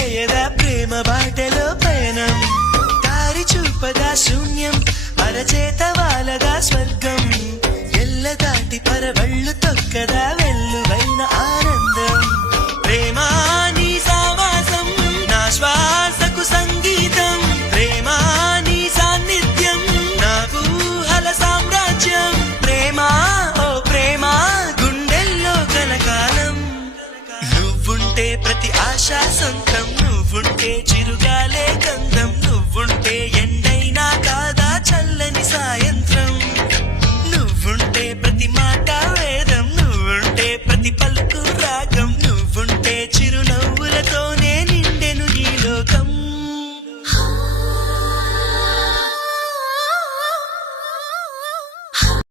చేయదా ప్రేమ బాటలో పయనం దారి చూపదా శూన్యం అరచేత వాలదా స్వర్గం ఎల్ల దాటి పరవళ్ళు తొక్కదా వెల్లువైన ఆనందం ప్రేమ నీ సావాసం నా శ్వాసకు సంగీతం ప్రేమ నీ సాన్నిధ్యం నాకు హల సామ్రాజ్యం ప్రేమ ఓ ప్రేమ గుండెల్లో కలకాలం నువ్వుంటే ప్రతి ఆశ సొంతం నువ్వుంటే చిరుగాలే